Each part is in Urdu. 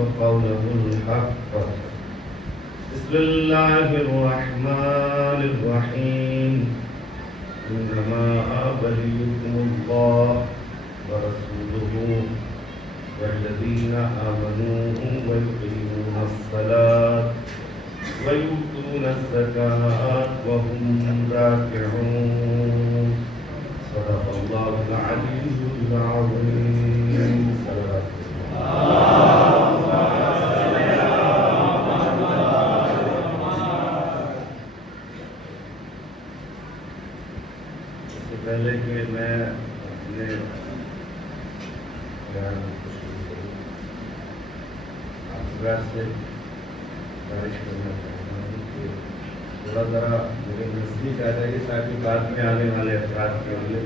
وقوله الحق. بسم الله الرحمن الرحيم. إنما وليكم الله ورسوله والذين آمنوا ويقيمون الصلاة ويؤتون الزكاة وهم راكعون. صدق الله العلي العظيم. اس سے پہلے کہ میں اپنے بیان کو شروع کروں، آپ سے بارش کرنا چاہتا ہوں کہ تھوڑا ذرا میرے نزدیک آ جائیے تاکہ بعد میں آنے والے افراد کے لیے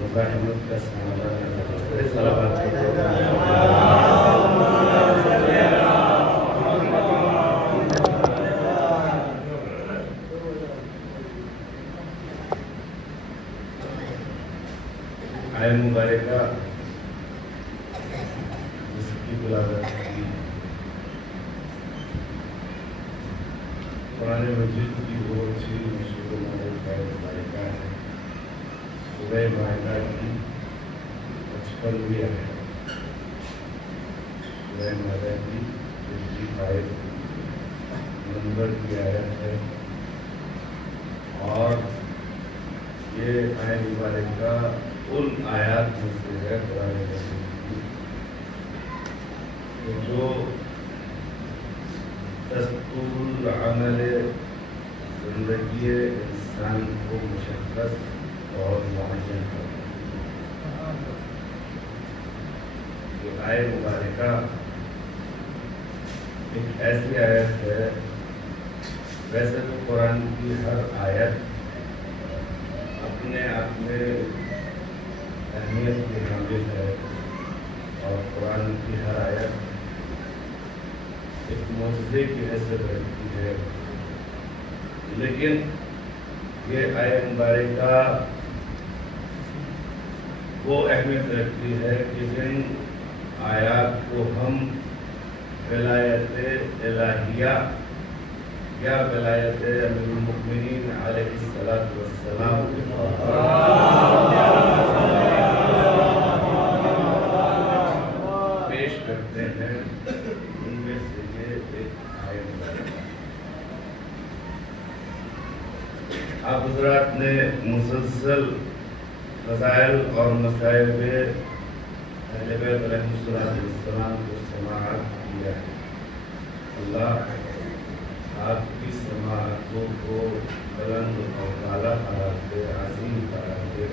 مزاحمت کا سامنا کرنا پڑے. صلوات آئے مبارکہ جس کی بلاغت کی قرآن مجید کی بہت سی مشہور مبارکہ ہے. سورہ مائدہ کی 55ویں آیت، سورہ مائدہ کی 55 نمبر کی آیت ہے، اور یہ آیت مبارکہ ان آیات میں سے ہے قرآن مجید کی جو دستور عمل زندگی انسان کو مشخص اور معین کرتا ہے. یہ آیت مبارکہ ایک ایسی آیت ہے، ویسے تو قرآن کی ہر آیت اپنے آپ میں اہمیت کی حامل ہے، اور قرآن کی ہر آیت ایک معجزے کی حیثیت رکھتی ہے. لیکن یہ آیت مبارکہ وہ اہمیت رکھتی ہے کہ جن آیات کو ہم ولایت الہیہ یا ولایت امیر المؤمنین علیہ الصلاۃ والسلام پیش کرتے ہیں، ان میں سے یہ ایک آیت ہے. آپ حضرات نے مسلسل فضائل اور مصائب اہل بیت علیہ السلام کو سماعت کیا ہے. اللہ آپ کی سماعتوں کو بلند اور اعلیٰ قرار دے، عظیم قرار دے.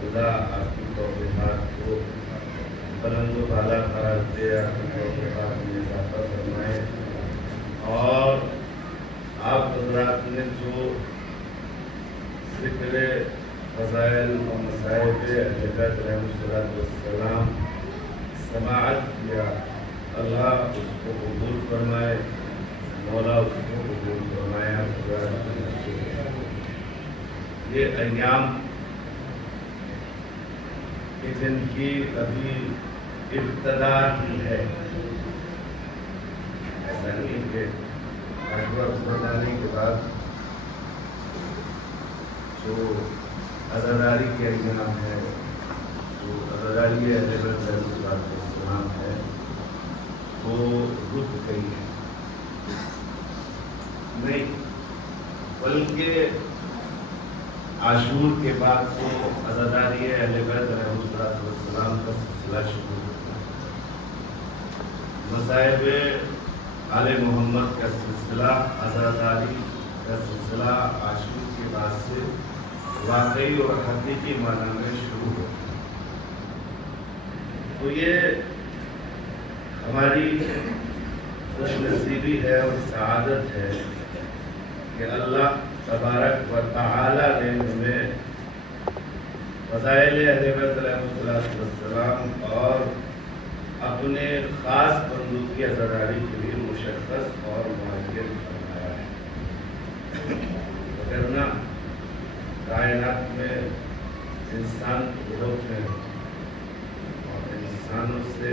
خدا آپ کی توفیقات کو بلند و اعلیٰ قرار دے، آپ کی توفیقات میں اضافہ فرمائے. اور آپ حضرات نے جو ذکر فضائل و مصائب اہل بیت علیہ السلام سماعت کیا، اللہ اس کو قبول فرمائے، مولا اس کو قبول فرمایا. یہ ایام کہ جن کی ابھی ابتدا ہی ہے، ایسا نہیں کہ عزاداری کے بعد جو عزاداری کے ایام ہے، جو عزاداری اہل بیت علیہ السلام ہے، وہ رک گئی ہے. نہیں، بلکہ عاشور کے بعد تو عزاداری اہل بیت علیہ السلام کا سلسلہ شروع ہوتا ہے. مصائب آل محمد کا سلسلہ، عزاداری کا سلسلہ عاشور کے بعد سے واقعی اور حقیقی معنی میں شروع ہوتا ہے. تو یہ ہماری خوش نصیبی ہے اور سعادت ہے کہ اللہ تبارک و تعالی نے ہمیں فضائل اہل بیت علیہ السلام اور اپنے خاص بندوں کی عزاداری کے لیے مشخص اور معین فرمایا ہے. وگرنہ کائنات میں انسان بہت ہیں، اور انسانوں سے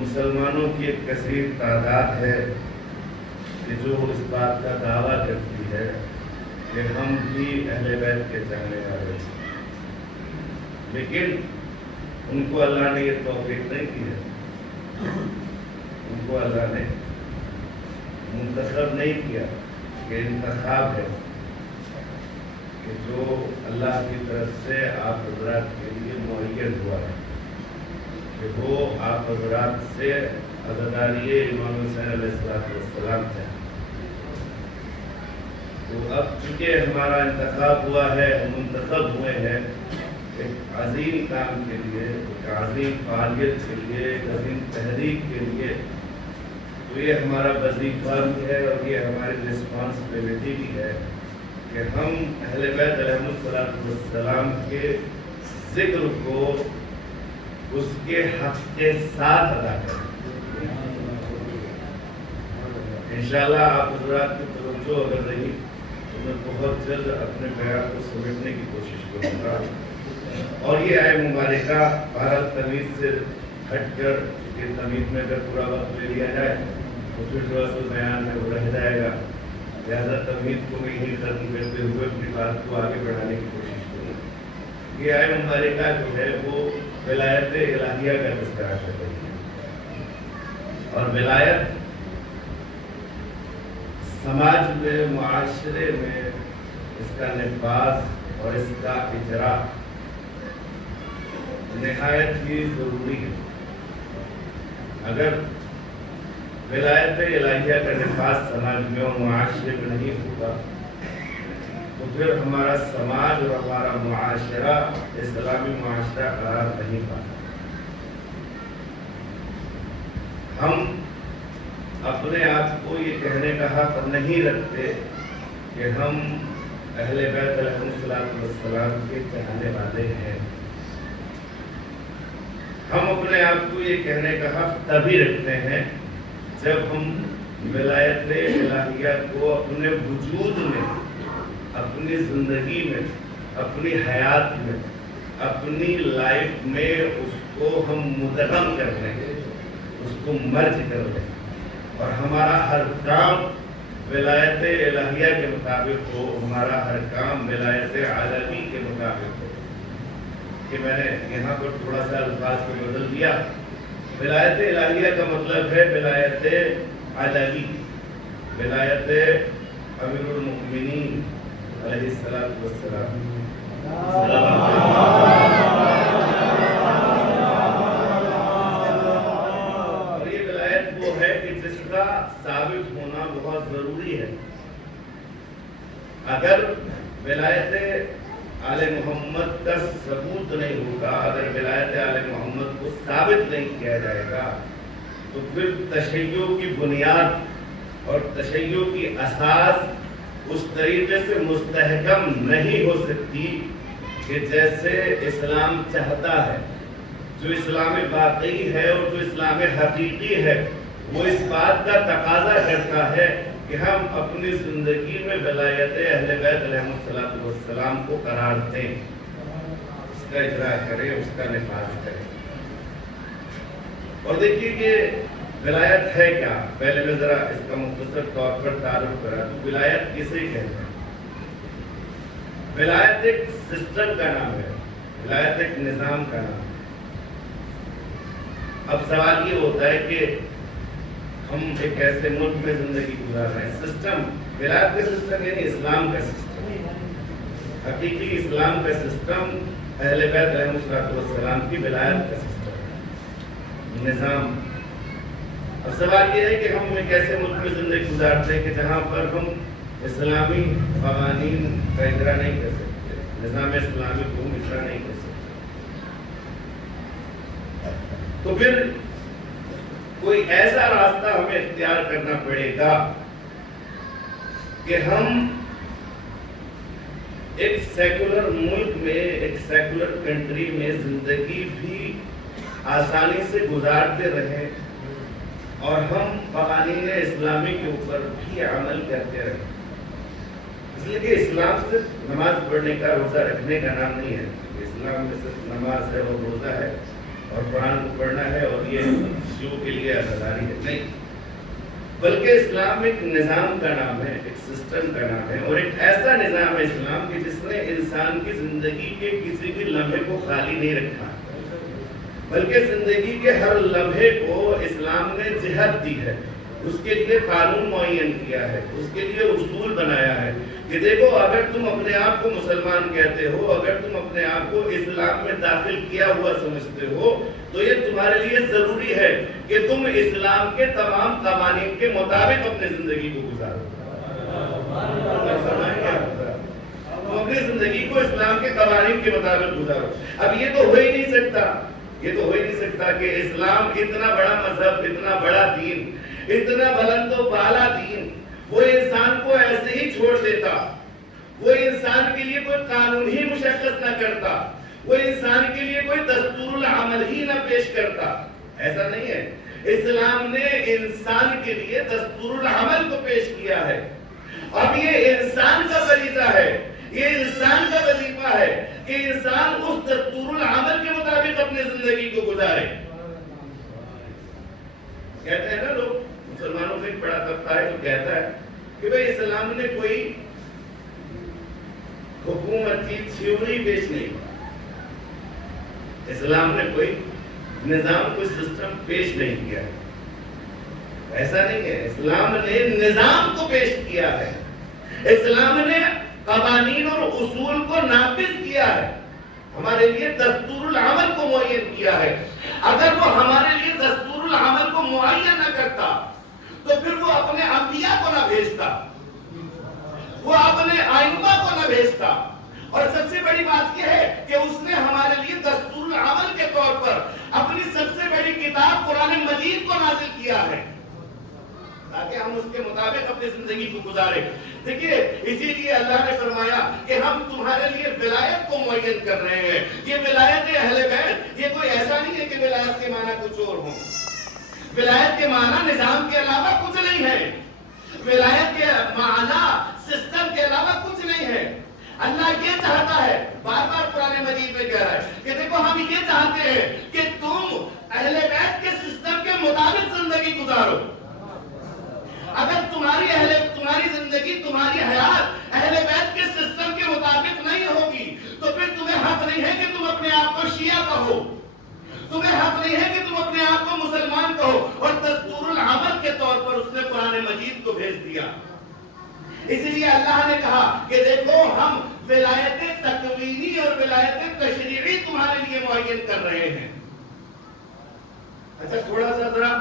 مسلمانوں کی ایک کثیر تعداد ہے کہ جو اس بات کا دعویٰ کرتی ہے کہ ہم بھی اہل بیت کے چاہنے والے ہیں، لیکن ان کو اللہ نے یہ توفیق نہیں کی ہے، ان کو اللہ نے منتخب نہیں کیا کہ انتخاب ہے کہ جو اللہ کی طرف سے آپ حضرات کے لیے معین ہوا ہے کہ وہ آپ حضرات سے عزاداری امام حسین علیہ السلام سے۔ تو اب چونکہ ہمارا انتخاب ہوا ہے، ہم منتخب ہوئے ہیں ایک عظیم کام کے لیے، ایک عظیم فعالیت کے لیے، ایک عظیم تحریک کے لیے، تو یہ ہمارا وظیفہ بھی ہے اور یہ ہماری رسپانسبلٹی بھی ہے کہ ہم اہل بیت علیہ السلام کے ذکر کو اس کے حق کے ساتھ ادا کریں۔ انشاءاللہ آپ حضرات کی توجہ اگر رہی تو میں بہت جلد اپنے بیان کو سمیٹنے کی کوشش کروں گا، اور یہ آئے مبارکہ بھارت تمیز سے ہٹ کر، کہ تمیز میں اگر پورا وقت لے لیا جائے تو پھر جو اصل بیان ہے وہ رہ جائے گا، لہٰذا تمیز کو میں یہی ختم کرتے ہوئے اپنی بات کو آگے بڑھانے کی کوشش کروں گا۔ یہ آئے مبارکہ جو ہے وہ ولایت الہیہ کا تذکرہ کر رہی ہے، اور ولایت سماج میں، معاشرے میں اس کا نفاذ اور اس کا اجرا نہایت ہی ضروری ہے۔ اگر ولایت الہیہ کا نفاذ سماج میں اور معاشرے میں نہیں ہوگا تو پھر ہمارا سماج اور ہمارا معاشرہ اسلامی معاشرہ قرار نہیں پاتا۔ ہم اپنے آپ کو یہ کہنے کا حق نہیں رکھتے کہ ہم اہل بیت علیہ السلام کے چاہنے والے ہیں۔ ہم اپنے آپ کو یہ کہنے کا حق تبھی رکھتے ہیں جب ہم ولایت الہیہ کو اپنے وجود میں، اپنی زندگی میں، اپنی حیات میں، اپنی لائف میں اس کو ہم مدغم کر لیں، اس کو مرج کر لیں، اور ہمارا ہر کام ولایت الہیہ کے مطابق ہو، ہمارا ہر کام ولایت عالمی کے مطابق ہو۔ کہ میں نے یہاں پر تھوڑا سا الفاظ کو بدل دیا، ولایت الہیہ کا مطلب ہے ولایت عالمی، ولایت امیر المؤمنین علیہ السلام۔ اور یہ ولایت وہ ہے کہ جس کا ثابت ہونا بہت ضروری ہے۔ اگر ولایت آل محمد کا ثبوت نہیں ہوگا، اگر ولایت آل محمد کو ثابت نہیں کیا جائے گا تو پھر تشیع کی بنیاد اور تشیع کی اساس اس طریقے سے مستحکم نہیں ہو سکتی کہ جیسے اسلام چاہتا ہے۔ جو اسلام واقعی ہے اور جو اسلام حقیقی ہے وہ اس بات کا تقاضا کرتا ہے کہ ہم اپنی زندگی میں ولایت اہل بیت علیہ السلام کو قرار دیں، اس کا اجرا کریں، اس کا نفاذ کریں۔ اور دیکھیے کہ ولایت ہے کیا؟ پہلے میں ذرا اس کا مختصر طور پر تعارف کرا دوں۔ ولایت کسے کہتے ہیں؟ ولایت ایک سسٹم کا نام ہے، ولایت ایک نظام کا نام ہے۔ اب سوال یہ ہوتا ہے کہ ہم ایک ایسے ملک میں زندگی گزار رہے ہیں، سسٹم، ولایت کا سسٹم یعنی اسلام کا سسٹم، حقیقی اسلام کا سسٹم اہل بیت علیہ السلام کی ولایت کا سسٹم، نظام۔ اب سوال یہ ہے کہ ہم ایک ایسے ملک میں زندگی گزارتے ہیں کہ جہاں پر ہم اسلامی قوانین کا اجرا نہیں کر سکتے، نظام اسلامی کو ہم اجرا نہیں کر سکتے، تو پھر کوئی ایسا راستہ ہمیں اختیار کرنا پڑے گا کہ ہم ایک سیکولر ملک میں، ایک سیکولر کنٹری میں زندگی بھی آسانی سے گزارتے رہیں اور ہم قوانین اسلامی کے اوپر بھی عمل کرتے رہیں۔ اس لیے کہ اسلام صرف نماز پڑھنے کا، روزہ رکھنے کا نام نہیں ہے، اسلام میں صرف نماز ہے اور روزہ ہے، اور قرآن کو پڑھنا ہے اور یہ شیو کے لیے عزاداری ہے، نہیں، بلکہ اسلام ایک نظام کا نام ہے، ایک سسٹم کا نام ہے، اور ایک ایسا نظام ہے اسلام کہ جس نے انسان کی زندگی کے کسی بھی لمحے کو خالی نہیں رکھا، بلکہ زندگی کے ہر لمحے کو اسلام نے جہت دی ہے، اس کے لیے قانون معین کیا ہے، اس کے لیے اصول بنایا ہے کہ دیکھو اگر تم اپنے آپ کو مسلمان کہتے ہو، اگر تم اپنے آپ کو اسلام میں داخل کیا ہوا سمجھتے ہو، تو یہ تمہارے لیے ضروری ہے کہ تم اسلام کے تمام قوانین کے مطابق اپنی زندگی کو گزارو۔ تم اپنی زندگی کو اسلام کے قوانین کے مطابق گزارو۔ اب یہ تو ہو ہی نہیں سکتا، یہ تو ہو ہی نہیں سکتا کہ اسلام اتنا بڑا مذہب، اتنا بڑا دین، اتنا بلند و بالا دین، وہ انسان کو ایسے ہی چھوڑ دیتا، وہ انسان کے لیے کوئی قانون ہی مشخص نہ کرتا، وہ انسان کے لیے کوئی دستور العمل ہی نہ پیش کرتا۔ ایسا نہیں ہے، اسلام نے انسان کے لیے دستور العمل کو پیش کیا ہے۔ اب یہ انسان کا فریضہ ہے، یہ انسان کا وظیفہ ہے کہ انسان اس دستور العمل کے مطابق اپنی زندگی کو گزارے۔ کہتے ہیں نا لوگ، مسلمانوں میں ایک بڑا طبقہ ہے جو کہتا ہے کہ بھئی اسلام نے کوئی حکومت کی تھیوری پیش نہیں کیا، اسلام نے کوئی نظام، کوئی سسٹم پیش نہیں کیا۔ ایسا نہیں ہے، اسلام نے نظام کو پیش کیا ہے، اسلام نے قوانین اور اصول کو نافذ کیا ہے، ہمارے لیے دستور العمل کو معین کیا ہے۔ اگر وہ ہمارے لیے دستور العمل کو معین نہ کرتا تو پھر وہ اپنے انبیاء کو نہ بھیجتا، وہ اپنے ائمہ کو نہ بھیجتا، اور سب سے بڑی بات یہ ہے کہ اس نے ہمارے لیے دستور العمل کے طور پر اپنی سب سے بڑی کتاب قرآن مجید کو نازل کیا ہے تاکہ ہم اس کے مطابق اپنی زندگی کو گزارے۔ دیکھیے اسی لیے اللہ نے فرمایا کہ ہم تمہارے لیے ولایت کو معین کر رہے ہیں۔ یہ ولایت اہل بیت، یہ کوئی ایسا نہیں ہے کہ ولایت کے معنی کچھ اور ہوں، ولایت کے معنی نظام کے علاوہ کچھ نہیں ہے، ولایت کے معنی سسٹم کے علاوہ کچھ نہیں ہے۔ اللہ یہ چاہتا ہے، بار بار قرآن مجید میں کہہ رہا ہے کہ دیکھو ہم یہ چاہتے ہیں کہ تم اہل بیت کے سسٹم کے مطابق زندگی گزارو۔ اگر تمہاری زندگی، تمہاری حیات اہل بیت کے سسٹم کے مطابق نہیں ہوگی تو پھر تمہیں حق نہیں ہے کہ تم اپنے آپ کو شیعہ کہو، تمہیں حق نہیں ہے کہ تم اپنے آپ کو مسلمان کہو۔ اور دستور العمل کے طور پر اس نے قرآن مجید کو بھیج دیا۔ اسی لیے اللہ نے کہا کہ دیکھو ہم ولایت تکوینی اور ولایت تشریعی تمہارے لیے معین کر رہے ہیں۔ اچھا تھوڑا سا ذرا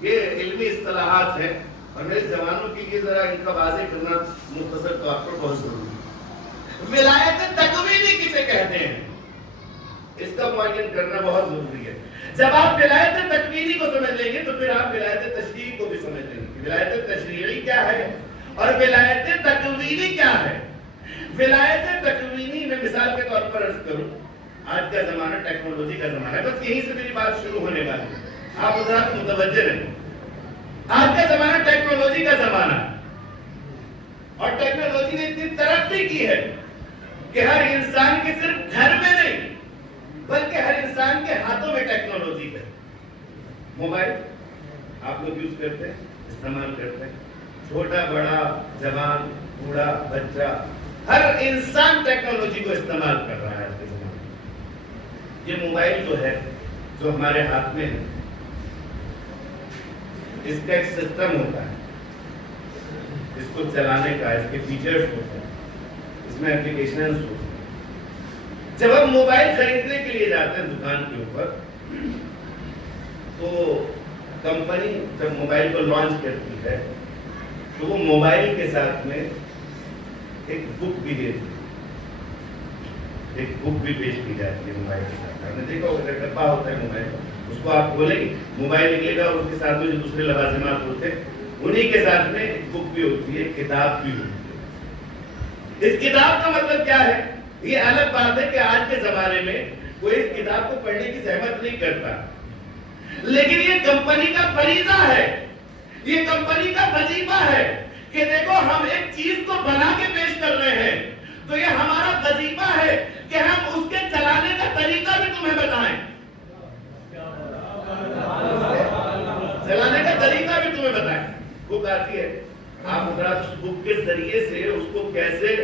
یہ علمی اصطلاحات ہیں اور میرے جوانوں کے لیے ذرا ان کا واضح کرنا مختصر طور پر بہت ضروری ہے۔ ولایت تکوینی کسے کہتے ہیں، اس کا معین کرنا بہت ضروری ہے۔ جب آپ ولایت تکوینی کو سمجھ لیں گے تو پھر آپ ولایت تشریعی کو بھی سمجھ لیں گے۔ ولایت تشریعی کیا ہے اور ولایت تکوینی کیا ہے؟ ولایت تکوینی میں مثال کے طور پر عرض کروں، آج کا زمانہ ٹیکنالوجی کا زمانہ ہے، بس یہیں سے میری بات شروع ہونے والی ہے، آپ حضرات متوجہ رہیں۔ آج کا زمانہ ٹیکنالوجی کا زمانہ ہے اور ٹیکنالوجی نے اتنی ترقی کی ہے کہ ہر انسان کے صرف گھر میں نہیں بلکہ ہر انسان کے ہاتھوں میں ٹیکنالوجی ہے۔ موبائل آپ لوگ یوز کرتے ہیں، استعمال کرتے ہیں، چھوٹا بڑا جوان بوڑھا بچہ ہر انسان ٹیکنالوجی کو استعمال کر رہا ہے۔ یہ موبائل جو ہے جو ہمارے ہاتھ میں ہے، اس کا ایک سسٹم ہوتا ہے، اس کو چلانے کا اس کے فیچرز ہوتے ہیں، اس میں اپلیکیشنز ہوتے ہیں۔ جب ہم موبائل خریدنے کے لیے جاتے ہیں دکان کے اوپر تو کمپنی جب موبائل کو لانچ کرتی ہے تو وہ موبائل کے ساتھ میں ایک بک بھی دیتی ہے، ایک بک بھی پیش کی جاتی ہے موبائل کے ساتھ۔ آپ نے دیکھا ہوگا ڈبہ ہوتا ہے موبائل کا، اس کو آپ کھولیں گے موبائل نکلے گا اور اس کے ساتھ میں جو دوسرے لوازمات ہوتے ہیں انہی کے ساتھ میں ایک بک بھی ہوتی ہے، کتاب بھی ہوتی ہے۔ اس کتاب کا مطلب کیا ہے؟ یہ الگ بات ہے کہ آج کے زمانے میں کوئی اس کتاب کو پڑھنے کی زحمت نہیں کرتا، لیکن یہ کمپنی کا فریضہ ہے، یہ کمپنی کا وظیفہ ہے کہ دیکھو ہم ایک چیز کو بنا کے پیش کر رہے ہیں تو یہ ہمارا وظیفہ ہے کہ ہم اس کے چلانے کا طریقہ بھی تمہیں بتائیں۔ میں بتائیں. بک آتی ہے, آپ حضرات اس بک کے ذریعے سے اس کو کیسے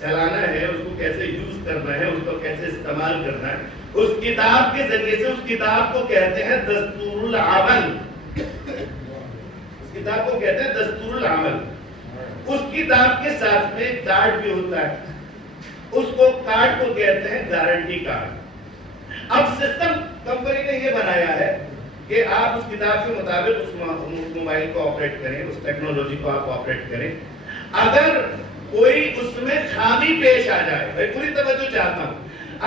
چلانا ہے, اس کو کیسے یوز کرنا ہے, اس کو کیسے استعمال کرنا ہے, اس کتاب کے ذریعے سے. اس کتاب کو کہتے ہیں دستور العمل. اس کتاب کو کہتے ہیں دستور العمل. اس کتاب کے ساتھ میں کارڈ بھی ہوتا ہے, اس کو کارڈ کو کہتے ہیں گارنٹی کارڈ. اب سسٹم کمپنی نے یہ بنایا ہے کہ آپ اس کتاب کے مطابق اس موبائل کو آپریٹ کریں, اس ٹیکنالوجی کو آپ آپریٹ کریں. اگر کوئی اس میں خامی پیش آ جائے, بھائی پوری توجہ چاہتا ہوں,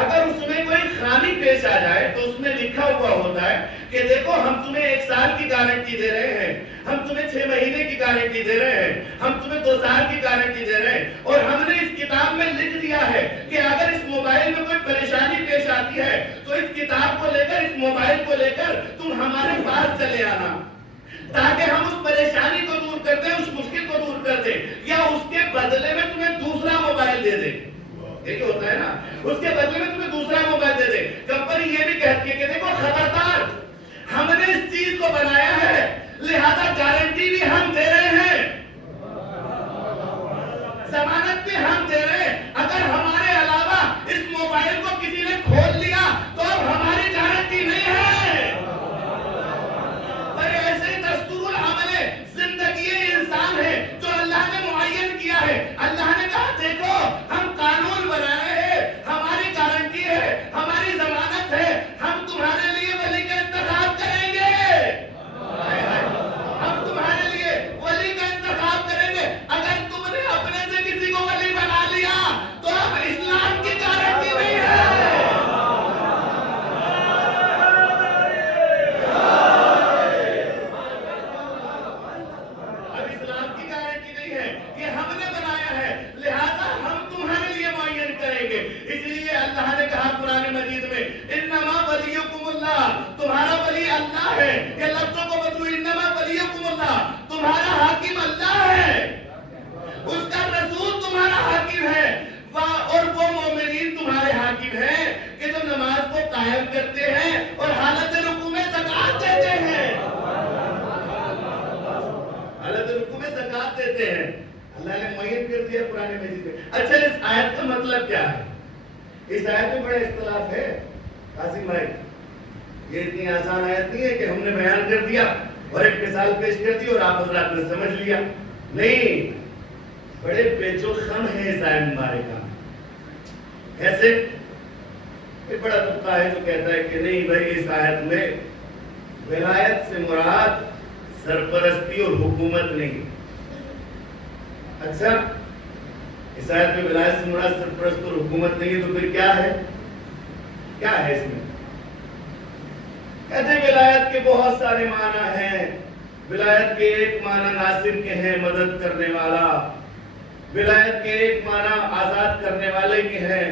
اگر اس میں کوئی خامی پیش آ جائے تو اس میں لکھا ہوا ہوتا ہے کہ دیکھو ہم تمہیں 1 سال کی گارنٹی دے رہے ہیں, ہم تمہیں 6 مہینے کی گارنٹی دے رہے ہیں, ہم تمہیں 2 سال کی گارنٹی دے رہے ہیں, اور ہم نے اس کتاب میں لکھ دیا ہے کہ اگر اس موبائل میں کوئی پریشانی پیش آتی ہے تو اس کتاب کو لے کر, اس موبائل کو لے کر تم ہمارے پاس چلے آنا, تاکہ ہم اس پریشانی کو دور کر دیں, اس مشکل کو دور کر دیں, یا اس کے بدلے میں تمہیں دوسرا موبائل دے دیں. یہ ہوتا ہے نا, اس کے بدلے میں تمہیں دوسرا موبائل دے دیں. کمپنی یہ بھی کہتی ہے کہ دیکھو خبردار, ہم نے اس چیز کو بنایا ہے, لہذا گارنٹی بھی ہم دے رہے ہیں, ضمانت بھی ہم دے رہے ہیں. اگر ہمارے علاوہ اس موبائل کو کسی نے کھول لیا تو اب ہماری گارنٹی نہیں ہے. پر ایسے ہی دستور العمل ہے, زندگی انسان ہے جو اللہ نے معین کیا ہے. اللہ نے کہا دیکھو ہم قانون بنائے ہیں, ہماری گارنٹی ہے, ہماری ضمانت ہے, ہم تمہارے لیے ولی کا انتخاب کریں گے, ہم تمہارے لیے ولی کا انتخاب کریں گے. اگر تم نے اپنے سے کسی کو ولی بنا لیا تو اب اسلام کی گارنٹی نہیں ہے. اب اسلام کی گارنٹی نہیں ہے, یہ ہم نے بنایا ہے, لہذا ہم تمہارے لیے معین کریں گے. اس لیے اللہ نے کہا قرآن مجید میں انما ولیکم اللہ, تمہارا ولی اللہ ہے. یہ لفظوں کو بدلو, انما ولیکم اللہ, تمہارا حاکم اللہ ہے, اس کا رسول تمہارا حاکم ہے, اور وہ مومنین تمہارے حاکم ہیں کہ جو نماز کو قائم کرتے ہیں اور حالت رکوع میں زکات دیتے ہیں, حالت رکوع میں زکات دیتے ہیں. اللہ نے معین کر دیا قرآن مجید میں. اچھا اس آیت کا مطلب کیا ہے؟ اس آیت میں بڑا اختلاف ہے قاسم بھائی. یہ اتنی آسان آیت نہیں ہے کہ ہم نے بیان کر دیا اور ایک مثال پیش کر دی اور آپ حضرات نے سمجھ لیا. نہیں, بڑے پیچ و خم ہے اس آیت مبارکہ. ایسے ایک بڑا طبقہ ہے جو کہتا ہے کہ نہیں بھائی, اس آیت میں ولایت سے مراد سرپرستی اور حکومت نہیں. اچھا, اس آیت میں ولایت سے مراد سرپرست اور حکومت نہیں ہے, تو پھر کیا ہے؟ کیا ہے اس میں؟ کہتے ہیں ولایت کے بہت سارے معنی ہیں. ولایت کے ایک معنی ناصر کے ہیں, مدد کرنے والا. ولایت کے ایک معنی آزاد کرنے والے کے ہیں.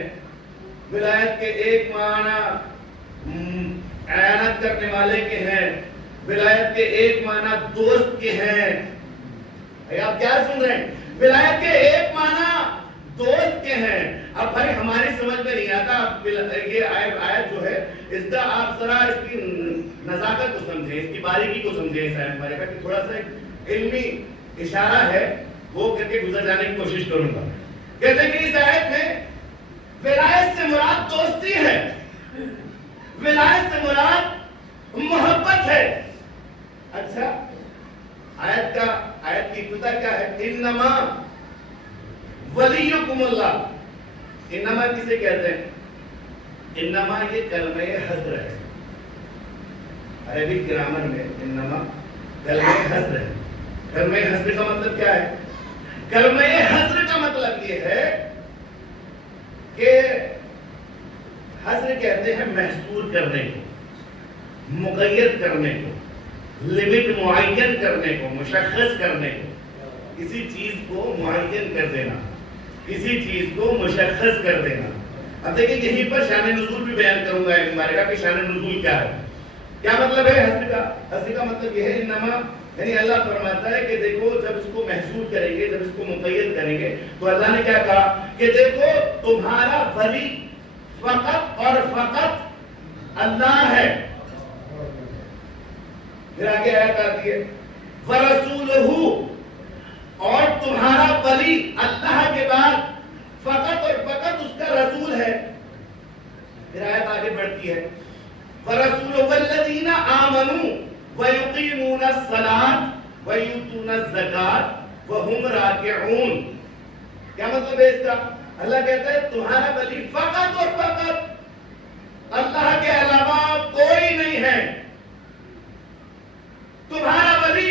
ولایت کے ایک معنی اعانت کرنے والے کے ہیں. ولایت کے ایک معنی دوست کے ہیں. آپ کیا سن رہے ہیں؟ ولایت کے ایک معنی دوست کے ہیں. اب بھائی ہماری سمجھ میں نہیں آتا. یہ آیت جو ہے اس کا آپ ذرا اس کی نزاکت کو سمجھیں, اس کی باریکی کو سمجھیں. اس آیت ہمارے کا کہ تھوڑا سا ایک علمی اشارہ ہے, وہ کر کے گزر جانے کی کوشش کروں گا. کہتے ہیں کہ اس آیت میں ولایت سے مراد دوستی ہے, ولایت سے مراد محبت ہے. اچھا, آیت کی ابتدا کیا ہے؟ انما ولیکم اللہ. انما کسے کہتے ہیں؟ انما یہ کلمہ حصر ہے. عربی گرامر میں انما کلمہ حصر ہے. کلمہ حصر کا مطلب کیا ہے؟ کلمہ حصر کا مطلب یہ ہے کہ حصر کہتے ہیں محصور کرنے کو, مقید کرنے کو, لمٹ معین کرنے کو, مشخص کرنے کو. کسی چیز کو معین کر دینا, کسی چیز کو مشخص کر دینا. اب دیکھیں یہیں پر شان نزول بھی بیان کروں گا ہمارے کا کہ شان نزول کیا ہے, کیا مطلب ہے حصر کا. حصر کا مطلب یہ ہے انما, یعنی اللہ فرماتا ہے کہ دیکھو جب اس کو محصور کریں گے, جب اس کو مقید کریں گے, تو اللہ نے کیا کہا کہ دیکھو تمہارا ولی فقط اور فقط اللہ ہے. پھر آگے آیت آتی ہے ورسولہ، اور تمہارا ولی اللہ کے بعد فقط اور فقط اس کا رسول ہے. پھر آیت آگے بڑھتی ہے ورسولہ والذین آمنوا ویقیمون الصلاۃ ویؤتون الزکاۃ وہم راکعون. کیا مطلب ہے اس کا؟ اللہ کہتا ہے تمہارا ولی فقط اور فقط اللہ کے علاوہ کوئی نہیں ہے. تمہارا ولی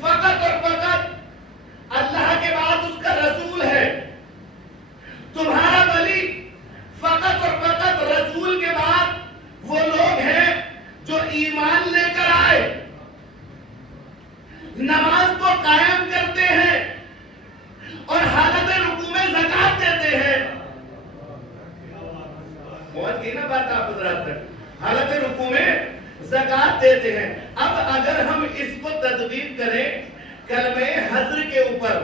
فقط اور فقط اللہ کے بعد اس کا رسول ہے. تمہارا ولی فقط اور فقط رسول کے بعد وہ لوگ ہیں جو ایمان لے کر آئے، نماز کو قائم کرتے ہیں اور حالت رکوع میں زکات دیتے ہیں. بہت کی نا بات آپ حضرات تک، حالت رکوع میں زکات دیتے ہیں. اب اگر ہم اس کو تدبیر کریں کلمہ حضر کے اوپر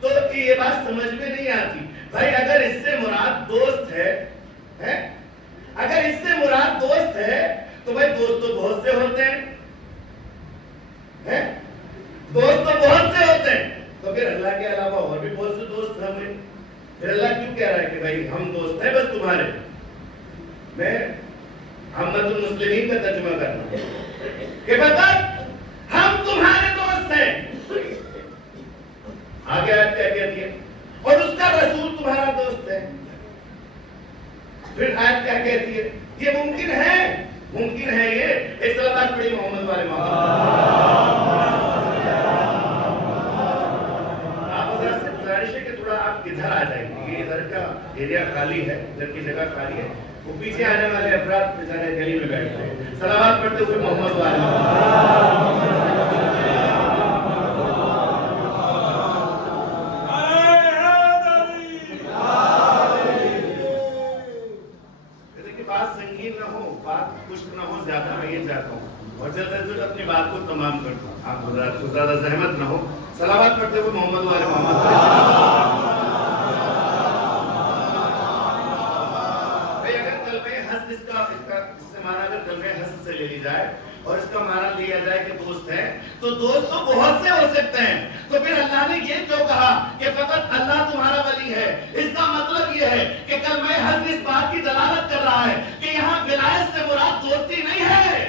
تو یہ بات سمجھ میں نہیں آتی. بھائی اگر اس سے مراد دوست ہے، اگر اس سے مراد دوست ہے تو بھائی دوست تو بہت سے ہوتے ہیں، دوست تو بہت سے ہوتے ہیں، تو پھر اللہ کے علاوہ اور بھی بہت سے دوست ہمیں. پھر اللہ کیوں کہہ رہا ہے کہ بھائی ہم دوست ہیں بس تمہارے؟ میں محمد المسلمین کا ترجمہ کرنا کہ فقط ہم تمہارے دوست ہیں. آگے آیت کیا کہتی ہے؟ اور اس کا رسول تمہارا دوست ہے. پھر آیت کیا کہتی ہے؟ یہ ممکن ہے، ممکن ہے. یہ ایک صلوات پڑھی محمد والے آپ حضرات سے گزارش ہے کہ تھوڑا آپ ادھر آ جائیں گے. یہ ادھر کا ایریا خالی ہے، ادھر کی جگہ خالی ہے. وہ پیچھے آنے والے افراد بیچارے گلی میں بیٹھتے ہیں. صلوات پڑھتے ہوئے محمد والے زیادہ. میں یہ چاہتا ہوں اور جلد از جلد اپنی بات کو تمام کر دوں. آپ حضرات کو زیادہ زحمت نہ ہو. صلوات پڑھتے ہوئے محمد والے محمد. بھائی اگر کلمہ حسد اس سے معنی اگر کلمہ حسد سے لے لی جائے اور اس کا معنی لیا جائے کہ دوست ہے، تو دوست تو بہت سے ہو سکتے ہیں. تو پھر اللہ نے یہ کیوں کہا کہ فقط اللہ تمہارا ولی ہے؟ اس کا مطلب یہ ہے کہ کلمہ حسد اس بات کی دلالت کر رہا ہے کہ یہاں ولایت سے مراد دوستی نہیں ہے.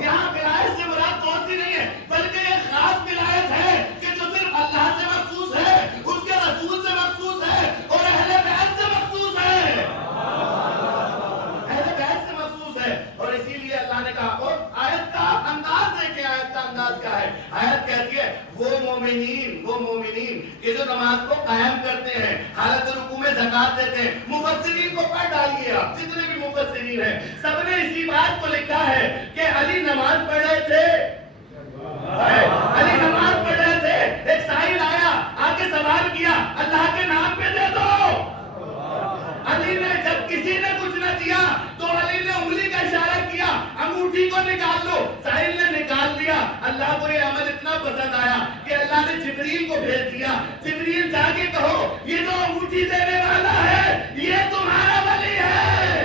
یہاں ولایت سے مراد دوستی نہیں ہے، بلکہ ایک خاص ولایت ہے کہ جو صرف اللہ سے مخصوص ہے، اس کے رسول سے مخصوص ہے اور اہل بیت سے مخصوص ہے. اہل بیت سے مخصوص ہے. اور اسی لیے اللہ نے کہا. اور آیت کا انداز دیکھیں، آیت کا انداز کیا ہے؟ آیت کہتی ہے وہ مومنین کہ جو نماز کو قائم کرتے ہیں، حالت رکوع میں زکات دیتے ہیں. مفسرین کو پڑھ ڈالیے آپ، جتنے بھی مفسرین ہیں سب نے اسی بات کو لکھا ہے کہ علی نماز پڑھ رہے تھے، علی نماز پڑھ رہے تھے. ایک سائل آیا، آ کے سوال کیا اللہ کے نام پہ دے دو. علی نے جب کسی نے کچھ نہ دیا تو علی نے انگلی کا اشارہ کیا، انگوٹھی کو نکال لو. سائل نے نکال دیا. اللہ کو یہ عمل اتنا پسند آیا کہ اللہ نے جبریل کو بھیج دیا. جبریل جا کے کہو یہ جو انگوٹھی دینے والا ہے یہ تمہارا ولی ہے،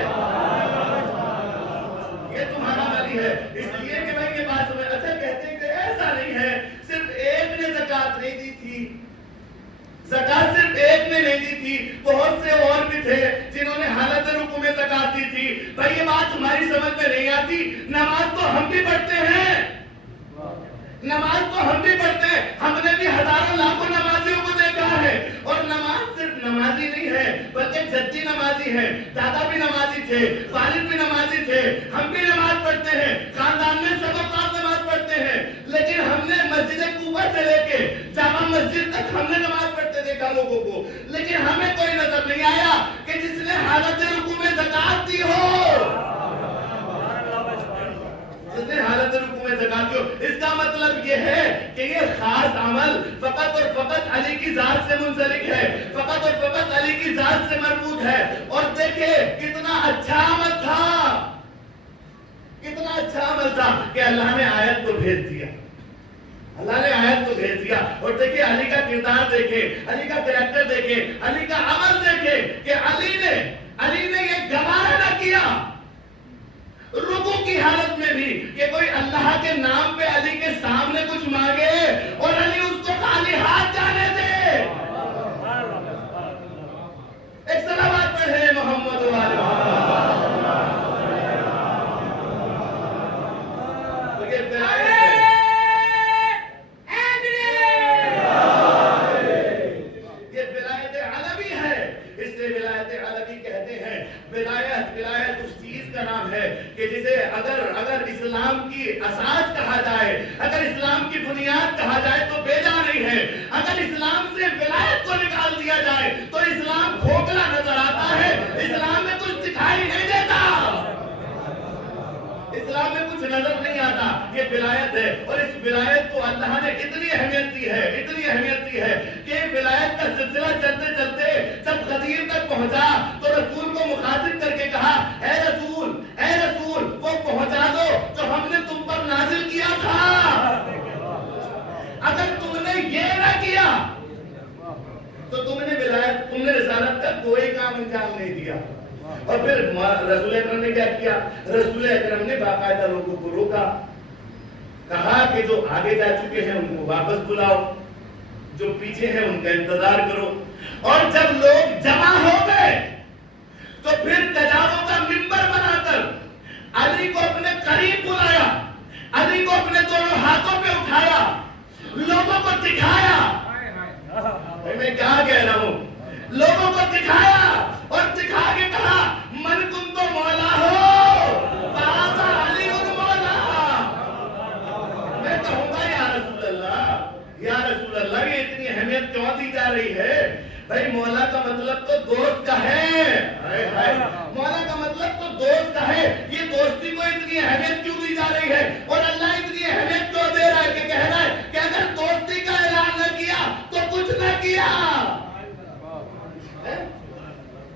یہ تمہارا ولی ہے. اس لیے کہ بھائی یہ بات سمجھ. اچھا کہتے ہیں کہ ایسا نہیں ہے، صرف ایک نے زکات نہیں دی تھی. زکات صرف ایک نے نہیں دی تھی، بہت سے اور بھی تھے جنہوں نے حالت رکوع میں زکات دی تھی. بھائی یہ بات ہماری سمجھ میں نہیں آتی. نماز تو ہم بھی پڑھتے ہیں، نماز تو ہم بھی پڑھتے ہیں. ہم نے بھی ہزاروں لاکھوں نمازیوں کو دیکھا ہے. اور نماز صرف نمازی نہیں ہے بلکہ جدی نمازی ہے. دادا بھی نمازی تھے، والد بھی نمازی تھے. ہم بھی نماز پڑھتے ہیں، خاندان میں سب افراد نماز پڑھتے ہیں. لیکن ہم نے مسجد کوفہ سے لے کے جامع مسجد تک ہم نے نماز پڑھتے دیکھا لوگوں کو. لیکن ہمیں کوئی نظر نہیں آیا کہ جس نے حالت رکوع میں زکات دی ہو، جس نے حالت رکوع میں زکات دی ہو. اس کا مطلب یہ ہے کہ یہ خاص عمل فقط اور فقط علی کی ذات سے منسلک ہے، فقط اور فقط علی کی ذات سے مربوط ہے. اور دیکھیں کتنا اچھا عمل تھا، کتنا اچھا عمل تھا کہ اللہ نے آیت کو بھیج دیا. اللہ نے آیت کو بھیج دیا. اور دیکھیں علی کا کردار دیکھیں، علی کا کریکٹر دیکھیں، علی کا عمل دیکھیں کہ علی نے یہ گوارا نہ کیا رکوع کی حالت میں بھی کہ کوئی اللہ کے نام پہ علی کے سامنے کچھ مانگے یہ ولایت ہے. یہ ولایت علوی ہے. اس سے ولایت علوی کہتے ہیں. ولایت اس چیز کا نام ہے کہ جسے اگر اسلام کی اساس کہا جائے, اگر اسلام کی بنیاد کہا جائے تو بیجا نہیں ہے. اگر اسلام سے ولایت کو نکال دیا جائے تو اسلام کھوکھلا نظر آتا ہے. اسلام میں کچھ دکھائی نہیں دیتا, اسلام میں کچھ نظر نہیں آتا. یہ ولایت ہے. اور اس ولایت کو اللہ نے اتنی اہمیت دی ہے کہ ولایت کا سلسلہ چلتے چلتے جب غدیر تک پہنچا تو رسول کو مخاطب کر کے کہا, اے رسول وہ پہنچا دو جو ہم نے تم پر نازل کیا تھا. اگر تم نے یہ نہ کیا تو تم نے رسالت کا کوئی کام انجام نہیں دیا. اور پھر رسول اکرم نے کیا کیا؟ رسول اکرم نے باقاعدہ لوگوں کو روکا, کہا کہ جو آگے جا چکے ہیں ان کو واپس بلاؤ, جو پیچھے ہیں ان کا انتظار کرو. اور جب لوگ جمع ہو گئے تو پھر تجاروں کا منبر بنا کر علی کو اپنے قریب بلایا, علی کو اپنے دونوں ہاتھوں پہ اٹھایا, لوگوں کو دکھایا. میں کیا کہہ رہا ہوں, لوگوں کو دکھایا اور دکھا کے کہا, من کن تو مولا ہو فہذا علی مولا. میں کہوں گا یا رسول اللہ یہ اتنی اہمیت کیوں دی جا رہی ہے؟ بھائی مولا کا مطلب تو دوست کا ہے, مولا کا مطلب تو دوست کا ہے. یہ دوستی کو اتنی اہمیت کیوں دی جا رہی ہے؟ اور اللہ اتنی اہمیت کیوں دے رہا ہے کہ کہہ رہا ہے کہ اگر دوستی کا اعلان نہ کیا تو کچھ نہ کیا.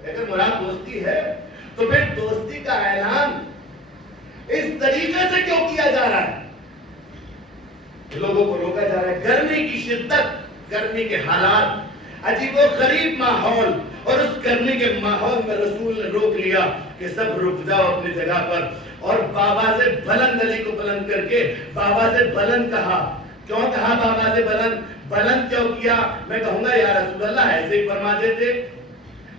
اگر مراد دوستی ہے تو پھر دوستی کا اعلان اس طریقے سے کیوں کیا جا رہا ہے؟ لوگوں کو روکا جا رہا ہے. گرمی کی شدت, گرمی کے حالات, عجیب و غریب ماحول, اور اس گرمی کے ماحول میں رسول نے روک لیا کہ سب رک جاؤ اپنی جگہ پر. اور بابا سے بلند, علی کو بلند کر کے بابا سے بلند کہا. کیوں کہا بابا سے بلند کیوں کیا؟ میں کہوں گا یا رسول اللہ ایسے ہی فرما دیتے.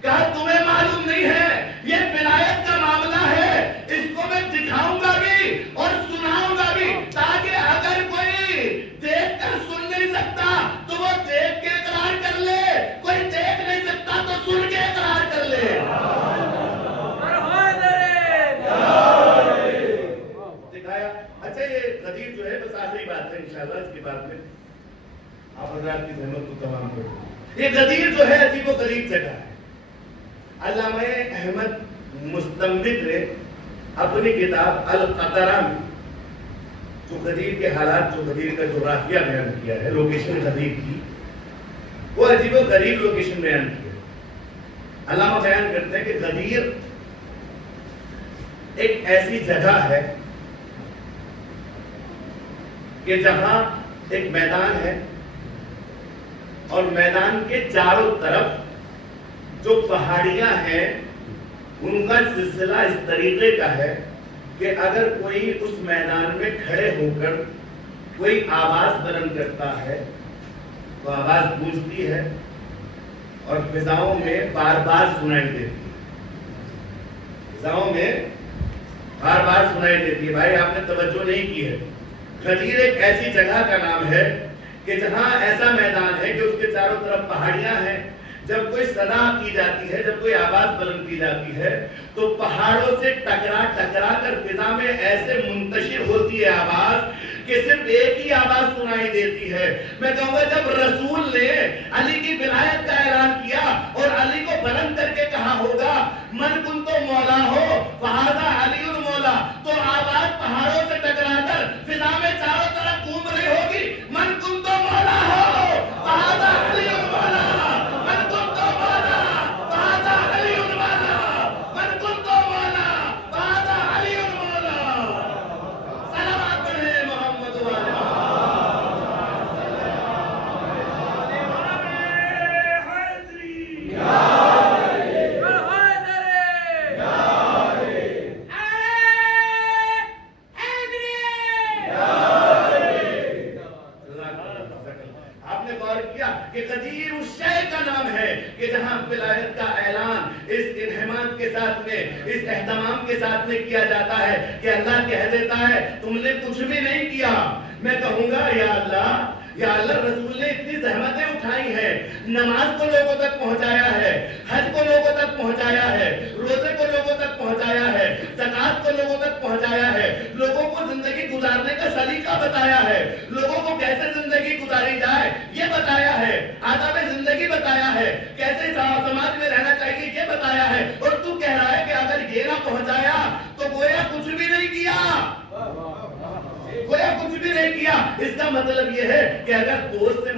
کہا تمہیں معلوم نہیں ہے یہ ولایت کا معاملہ ہے, اس کو میں دکھاؤں گا بھی اور سناؤں گا بھی, تاکہ اگر کوئی دیکھ کر سن نہیں سکتا تو وہ دیکھ کے اقرار کر لے, کوئی دیکھ نہیں سکتا تو سن کے اقرار کر لے. دکھایا. اچھا یہ غدیر جو ہے بس آخری بات ہے انشاءاللہ, اس کے بعد میں آپ حضرات کی ذہنوں کو تمام کر دوں. یہ غدیر جو ہے عجیب و غریب جگہ ہے. علامہ احمد مستنبط نے اپنی کتاب القطرہ میں جو غدیر کے حالات, جو غدیر کا جغرافیہ بیان کیا ہے, لوکیشن غدیر کی, وہ عجیب و غریب لوکیشن بیان کی ہے. علامہ بیان کرتے ہیں کہ غدیر ایک ایسی جگہ ہے کہ جہاں ایک میدان ہے اور میدان کے چاروں طرف جو پہاڑیاں ہیں ان کا سلسلہ اس طریقے کا ہے کہ اگر کوئی اس میدان میں کھڑے ہو کر کوئی آواز بلند کرتا ہے تو آواز گونجتی ہے اور فضاؤں میں بار بار سنائی دیتی ہے. فضاؤں میں بار بار سنائی دیتی ہے. بھائی آپ نے توجہ نہیں کی ہے, غدیر ایک ایسی جگہ کا نام ہے کہ جہاں ایسا میدان ہے کہ اس کے چاروں طرف پہاڑیاں ہیں. جب کوئی صدا کی جاتی ہے, جب کوئی آواز بلند کی جاتی ہے تو پہاڑوں سے ٹکرا کر فضا میں ایسے منتشر ہوتی ہے آواز کہ صرف ایک ہی آواز سنائی دیتی ہے. میں کہوں گا جب رسول نے علی کی ولایت کا اعلان کیا اور علی کو بلند کر کے کہا ہوگا من کن تو مولا ہو فہذا علی المولا, تو آواز پہاڑوں سے ٹکرا کر فضا میں چاروں طرف گھوم رہی ہوگی, من کن تو مولا ہو فہذا علی المولا, کہ قدیر اس شے کا نام ہے کہ جہاں ولایت کا اعلان اس انہمام کے ساتھ میں، اس اہتمام کے ساتھ میں کیا جاتا ہے کہ اللہ کہہ دیتا ہے تم نے کچھ بھی نہیں کیا، میں کہوں گا یا اللہ رسول نے اتنی زحمتیں اٹھائی ہیں، نماز کو لوگوں تک پہنچایا ہے، حج کو لوگوں تک پہنچایا ہے، روزے کو لوگوں تک پہنچایا ہے، زکات کو لوگوں تک پہنچایا ہے، لوگوں کو زندگی گزارنے کا سلیقہ بتایا ہے، لوگوں کو کیسے زندگی گزاری جائے یہ بتایا ہے، آداب زندگی بتایا ہے، کیسے سماج میں رہنا چاہیے یہ بتایا ہے، اور تو کہہ رہا ہے کہ اگر یہ نہ پہنچایا تو گویا کچھ بھی نہیں کیا، گویا کچھ بھی نہیں کیا۔ اس کا مطلب یہ ہے کہ اگر دوست سے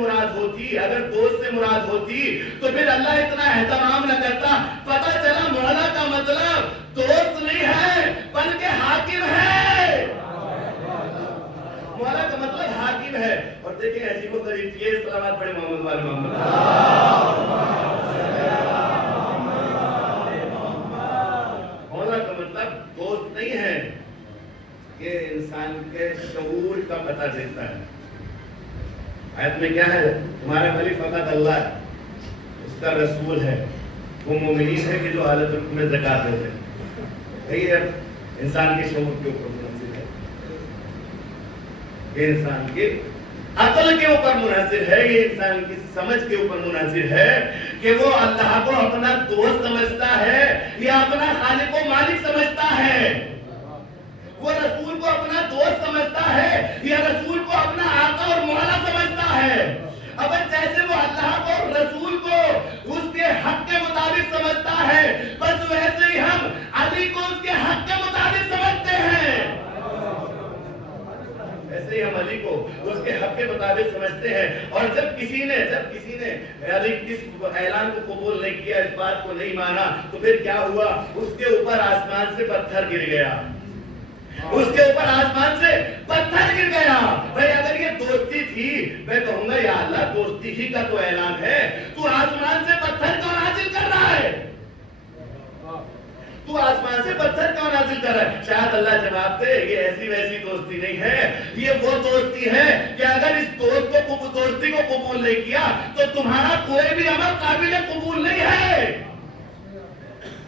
مراد ہوتی تو پھر اللہ اتنا اہتمام نہ کرتا۔ پتہ چلا مولا کا مطلب دوست نہیں ہے بلکہ حاکم ہے، مولا کا مطلب حاکم ہے۔ اور دیکھیں عجیب و غریب یہ سلامات پڑھے محمد والے محمد، مولا کا مطلب دوست نہیں ہے، یہ انسان کے شعور کا پتہ دیتا ہے۔ آیت میں کیا ہے؟ تمہارا ولی فقط اللہ ہے، اس کا رسول ہے، وہ مومنین ہے کہ جو حالت رکوع میں زکات دیتے ہیں۔ یہ انسان کے شعور کے اوپر منحصر ہے، یہ انسان کے عقل کے اوپر منحصر ہے، یہ انسان کی سمجھ کے اوپر منحصر ہے کہ وہ اللہ کو اپنا دوست سمجھتا ہے یا اپنا خالق و مالک سمجھتا ہے، وہ رسول کو اپنا دوست سمجھتا ہے یا رسول کو اپنا آقا اور مولا سمجھتا ہے۔ اب جیسے وہ اللہ کو اور رسول کو اس کے حق کے مطابق سمجھتا ہے، بس ویسے ہی ہم علی کو اس کے حق کے مطابق سمجھتے ہیں، ایسے ہی ہم علی کو اس کے حق کے مطابق سمجھتے ہیں۔ اور جب کسی نے علی اس اعلان کو قبول نہیں کیا، اس بات کو نہیں مانا، تو پھر کیا ہوا؟ اس کے اوپر آسمان سے پتھر گر گیا، اس کے اوپر آسمان سے پتھر گر گیا۔ بھئی اگر یہ دوستی تھی، میں کہوں گا یا اللہ دوستی ہی کا تو اعلان ہے، تو آسمان سے پتھر کیوں نازل کر رہا ہے؟ تو آسمان سے پتھر کیوں نازل کر رہا ہے؟ شاید اللہ جواب دے یہ ایسی ویسی دوستی نہیں ہے، یہ وہ دوستی ہے کہ اگر اس دوستی کو قبول نہیں کیا تو تمہارا کوئی بھی عمل قابل قبول نہیں ہے،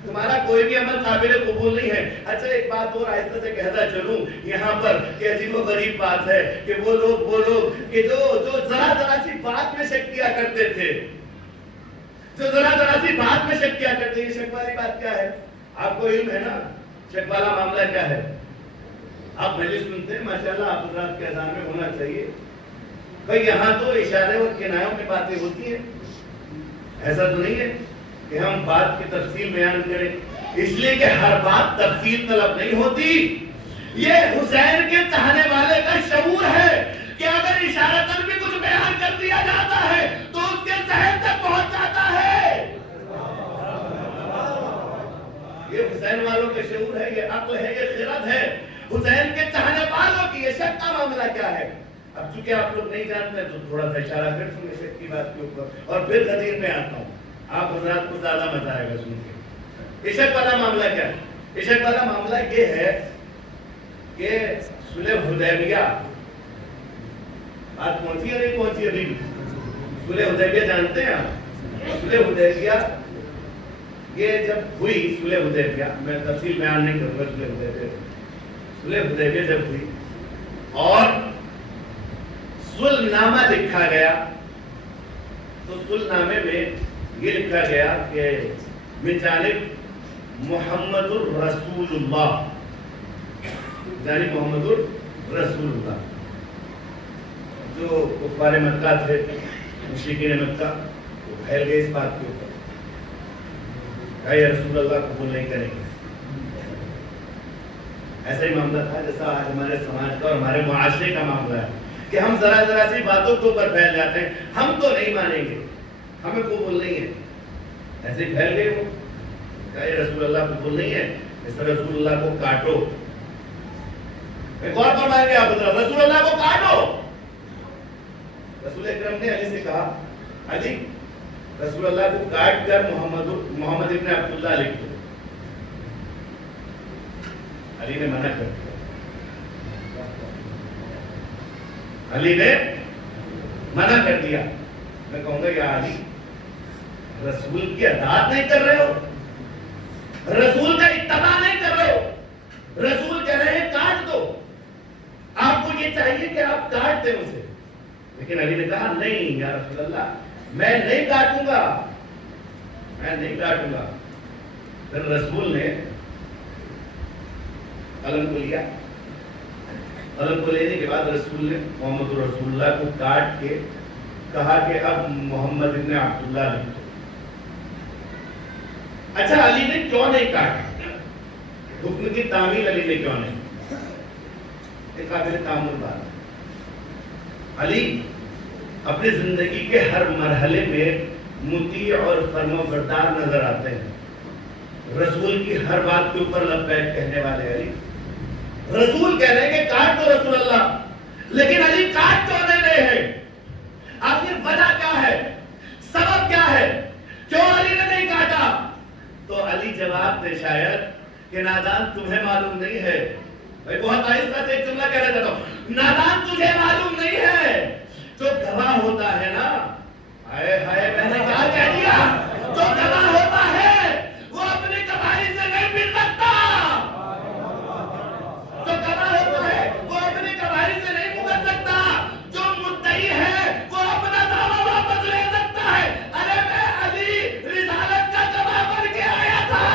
تمہارا کوئی بھی عمل قابل قبول نہیں ہے۔ اچھا ایک بات اور آہستہ سے کہتا چلوں یہاں پر کہ عجیب و غریب بات ہے کہ وہ لوگ کہ جو ذرا سی بات میں شک کیا کرتے تھے، جو ذرا سی بات میں شک کیا کرتے، یہ شک والی بات کیا ہے؟ آپ کو علم ہے نا شک والا معاملہ کیا ہے؟ آپ مجلس سنتے ہیں ماشاءاللہ، آپ حضرات کے اذان میں ہونا چاہیے۔ بھئی یہاں تو اشارے اور کنایوں کی باتیں ہوتی ہیں، ایسا تو نہیں ہے کہ ہم بات کی تفصیل بیان کریں، اس لیے کہ ہر بات تفصیل طلب نہیں ہوتی۔ یہ حسین کے چاہنے والے کا شعور ہے کہ اگر اشارتاً بھی کچھ بیان کر دیا جاتا ہے تو اس کے ذہن تک پہنچ جاتا ہے، یہ حسین والوں کا شعور ہے، یہ عقل ہے، یہ خرد ہے۔ حسین کے چاہنے والوں کی یہ شک کا معاملہ کیا ہے؟ اب چونکہ آپ لوگ نہیں جانتے تو تھوڑا سا اشارہ کر دوں شک کی بات کے اوپر، اور پھر غدیر میں آتا ہوں، آپ حضرات کو زیادہ مزہ آئے گا سن کے۔ عشق والا معاملہ کیا ہے؟ عشق والا معاملہ یہ ہے کہ صلح حدیبیہ بات پہنچی ہے نہیں پہنچی ابھی؟ صلح حدیبیہ جانتے ہیں آپ؟ صلح حدیبیہ یہ جب ہوئی، صلح حدیبیہ میں تفصیل بیان نہیں کروں گا، صلح حدیبیہ جب ہوئی اور صلح نامہ لکھا گیا تو صلح نامے میں یہ لکھا گیا کہ من جانب محمد الرسول اللہ، جانب محمد الرسول اللہ، جو کفار مکہ تھے، مشرکین مکہ، وہ پھیل گئے اس بات کے اوپر کہ یہ رسول اللہ قبول نہیں کریں گے۔ ایسا ہی معاملہ تھا جیسا آج ہمارے سماج کا اور ہمارے معاشرے کا معاملہ ہے کہ ہم ذرا سی باتوں کے اوپر پھیل جاتے ہیں، ہم تو نہیں مانیں گے، ہمیں قبول نہیں ہے، ایسے ہی پھیل گئے وہ کہ یہ رسول اللہ قبول نہیں ہے، اس رسول اللہ کو کاٹو۔ ایک اور فرمائیں گے آپ رسول اللہ کو کاٹو۔ رسول اکرم نے علی سے کہا علی رسول اللہ کو کاٹ کر محمد ابن عبداللہ لکھ دو۔ علی نے منع کر دیا، علی نے منع کر دیا میں کہوں گا یا علی رسول کی اطاعت نہیں کر رہے ہو، رسول کا اتباع نہیں کر رہے ہو، رسول کہہ رہے ہیں کاٹ دو، آپ کو یہ چاہیے کہ آپ کاٹ دیں اسے، لیکن علی نے کہا نہیں یا رسول اللہ میں نہیں کاٹوں گا، میں نہیں کاٹوں گا۔ پھر رسول نے قلم کو لیا، قلم کو لینے کے بعد رسول نے محمد رسول اللہ کو کاٹ کے کہا کہ اب محمد ابن عبداللہ لکھ دو۔ اچھا علی نے کیوں نہیں کاٹا؟ حکم کی تعمیل علی نے کیوں نہیں؟ ایک قابل تأمل بات، علی اپنی زندگی کے ہر مرحلے میں مطیع اور فرما بردار نظر آتے ہیں، رسول کی ہر بات کے اوپر لبیک کہنے والے علی۔ رسول کہہ رہے ہیں کہ کاٹ دو رسول اللہ، لیکن علی کاٹ کیوں نہیں رہے ہیں؟ آخر وجہ کیا ہے، سبب کیا ہے، کیوں علی نے نہیں کاٹا؟ تو علی جواب دے شاید کہ نادان تمہیں معلوم نہیں ہے، میں بہت آہستہ سے ایک جملہ کہنا چاہتا ہوں، نادان تجھے معلوم نہیں ہے، جو گواہ ہوتا ہے نا، ہائے ہائے میں نے کیا کہہ دیا، جو گواہ ہوتا ہے وہ اپنی گواہی سے نہیں پھر سکتا، جو گواہ ہوتا ہے وہ اپنی گواہی سے نہیں مکر سکتا، جو مدعی ہے وہ اپنا دعویٰ واپس لے سکتا ہے۔ ارے میں علی رسالت کا گواہ بن کے آیا تھا،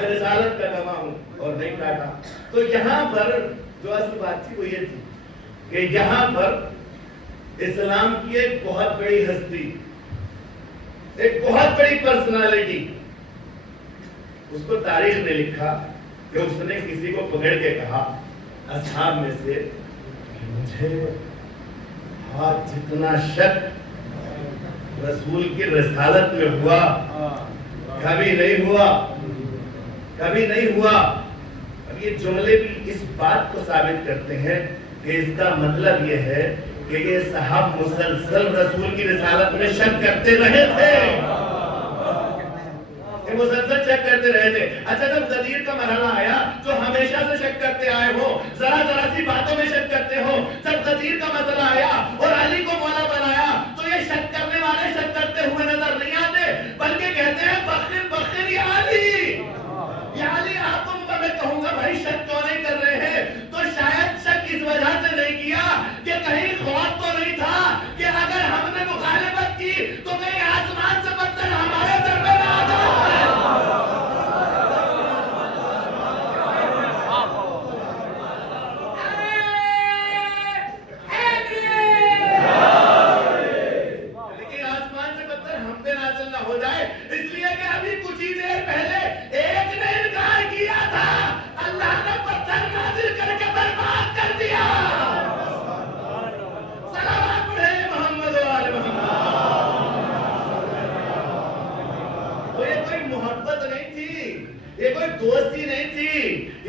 رسالت کا گواہ ہوں اور نہیں کاٹا۔ تو یہاں پر جو اصل بات تھی وہ یہ تھی کہ یہاں پر اسلام کی ایک بہت بڑی ہستی، ایک بہت بڑی پرسنالٹی، اس کو تاریخ نے لکھا کہ اس نے کسی کو پکڑ کے کہا اصحاب میں سے مجھے جتنا شک رسول کی رسالت میں ہوا کبھی نہیں ہوا، کبھی نہیں ہوا۔ اب یہ جملے بھی اس بات کو ثابت کرتے ہیں کہ اس کا مطلب یہ ہے کہ یہ صحاب مسلسل رسول کی رسالت میں شک کرتے رہے تھے، مسلسل شک کرتے رہے تھے۔ اچھا جب غدیر کا مرحلہ آیا جو ہمیشہ سے شک کرتے آئے ہو، ذرا ذرا سی باتوں میں شک کرتے ہو، جب غدیر کا مسئلہ آیا اور علی کو مولا بنایا تو یہ شک کرنے والے شک کرتے ہوئے نظر نہیں آتے، بلکہ کہتے ہیں بخیر بخیر یا علی، یا علی آپ کو میں کہوں گا بھائی شک کیوں نہیں کر رہے ہیں؟ تو شاید شک اس وجہ سے نہیں کیا کہ کہیں خوف تو نہیں تھا کہ اگر ہم نے مخالفت کی تو کہیں آسمان سے پتھر ہمارے سر پہ نہ آ جائے۔ لیکن آسمان سے پتھر ہم پہ نازل نہ ہو جائے، اس لیے کہ ابھی کچھ ہی دیر پہلے ایک نے انکار کیا تھا، اللہ نے پتھر نازل کر کے برباد کر دیا۔ صلوات پڑھے محمد و آل محمد۔ تو یہ کوئی محبت نہیں تھی، یہ کوئی دوستی نہیں تھی،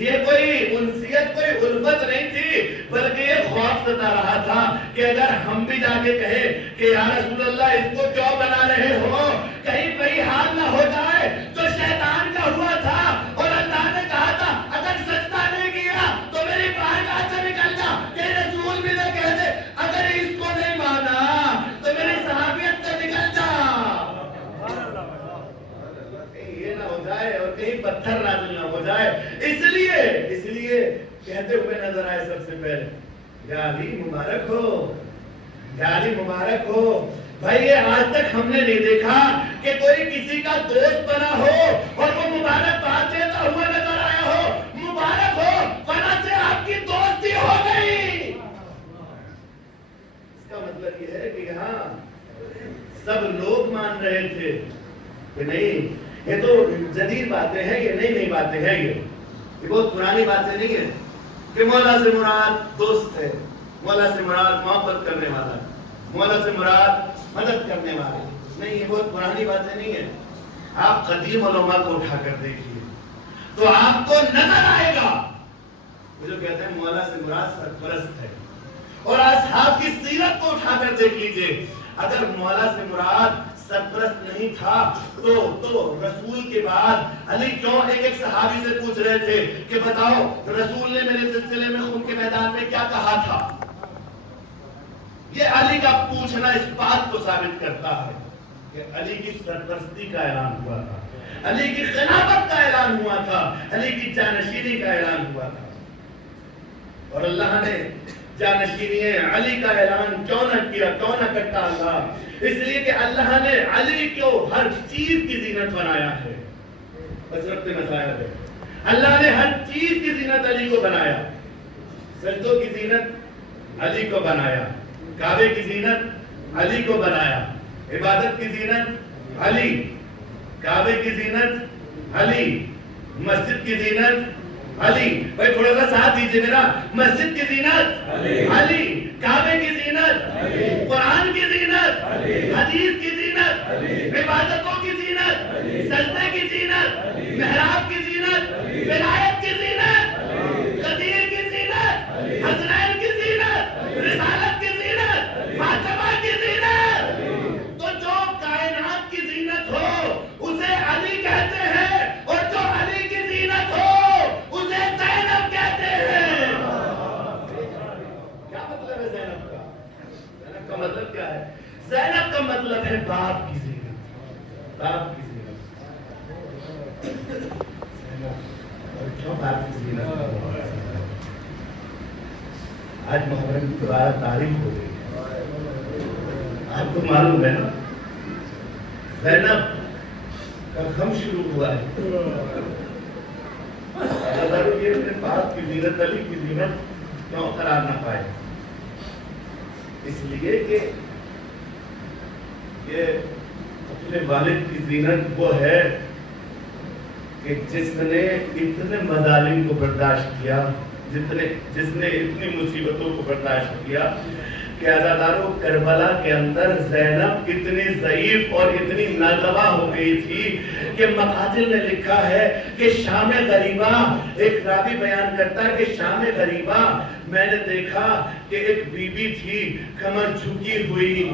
یہ کوئی انسیت کوئی الفت نہیں تھی، بلکہ یہ خوف ستا رہا تھا کہ اگر ہم بھی جا کے کہیں کہ یا رسول اللہ اس کو کیوں بنا رہے ہو، کہیں کوئی حال نہ ہو جائے جو شیطان کا ہوا تھا، اور اللہ نے کہا تھا اگر سجدہ نہیں کیا تو میری بارگاہ سے نکل جا، کہ رسول بھی نہ کہہ دے اگر اس کو نہیں مانا تو میری صحابیت سے نکل جا، کہیں یہ نہ ہو جائے اور کہیں پتھر نازل نہ ہو جائے۔ اس لیے کہتے ہوئے نظر آئے سب سے پہلے یا علی مبارک ہو، یا علی مبارک ہو۔ بھائی یہ آج تک ہم نے نہیں دیکھا کہ کوئی کسی کا دوست بنا ہو اور وہ مبارک بات دیتا ہوا نظر آیا ہو، مبارک ہو فلاں سے آپ کی دوستی ہو گئی۔ اس کا مطلب یہ ہے کہ یہاں سب لوگ مان رہے تھے کہ نہیں یہ تو جدید باتیں ہیں، یہ نئی باتیں ہیں، یہ بہت پرانی باتیں نہیں ہیں کہ مولا سے مراد دوست ہے، مولا سے مراد محبت کرنے والا، مولا سے مراد مدد کرنے والے، نہیں، یہ بہت پرانی باتیں نہیں ہیں۔ آپ قدیم علماء کو اٹھا کر دیکھیے تو آپ کو نظر آئے گا وہ جو کہتے ہیں مولا سے مراد سرپرست ہے، اور اصحاب کی سیرت کو اٹھا کر دیکھ لیجئے، اگر مولا سے مراد سرپرست نہیں تھا تو رسول کے بعد علی کیوں ایک صحابی سے پوچھ رہے تھے کہ بتاؤ رسول نے میرے سلسلے میں خون کے میدان میں کیا کہا تھا؟ یہ علی کا پوچھنا اس بات کو ثابت کرتا ہے کہ علی کی سرپرستی کا اعلان ہوا تھا، علی کی خلافت کا اعلان ہوا تھا، علی کی جانشینی کا اعلان ہوا تھا، اور اللہ نے جانشینی علی کا اعلان کیوں نہ کیا، کیوں نہ کرتا اللہ؟ اس لیے کہ اللہ نے علی کو ہر چیز کی زینت بنایا ہے، بصرت مسائل ہے، اللہ نے ہر چیز کی زینت علی کو بنایا، سجدوں کی زینت علی کو بنایا، کعبے کی زینت علی کو بنایا، عبادت کی زینت علی، کعبے کی زینت علی، مسجد کی زینت علی، بھائی تھوڑا سا ساتھ دیجئے میرا، مسجد کی زینت علی، کعبے کی زینت، قرآن کی زینت، حدیث کی زینت، عبادتوں کی زینت، سجدے کی زینت، محراب کی زینت، ولایت کی زینت، قدیر کی زینت، حسنین کی زینت، رسالت کی زینت، فاطمہ کی زینت، تو جو کائنات کی زینت ہو اسے علی کہتے ہیں، اور جو علی کی زینت ہو اسے زینب کہتے ہیں۔ کیا مطلب ہے زینب کا؟ زینب کا مطلب کیا ہے؟ زینب کا مطلب ہے باپ کی زینت، باپ کی زینت۔ اور کیوں باپ کی زینت؟ آج محرم کی 12 تاریخ ہو گئی، آپ کو معلوم ہے نا زینب کا غم شروع ہوا ہے، یہ اپنے باپ کی زینت، علی کی زینت کیوں قرار نہ پائے؟ اس لیے کہ یہ اپنے والد کی زینت وہ ہے کہ جس نے اتنے مظالم کو برداشت کیا، جس نے اتنی مصیبتوں کو برداشت کیا کہ عزادارو کربلا کے اندر زینب اتنی ضعیف اور اتنی ناتواں ہو گئی تھی کہ مقاتل نے لکھا ہے کہ شام غریبہ، ایک راوی بیان کرتا ہے کہ شام غریبہ میں نے دیکھا کہ ایک بی بی تھی کمر جھکی ہوئی،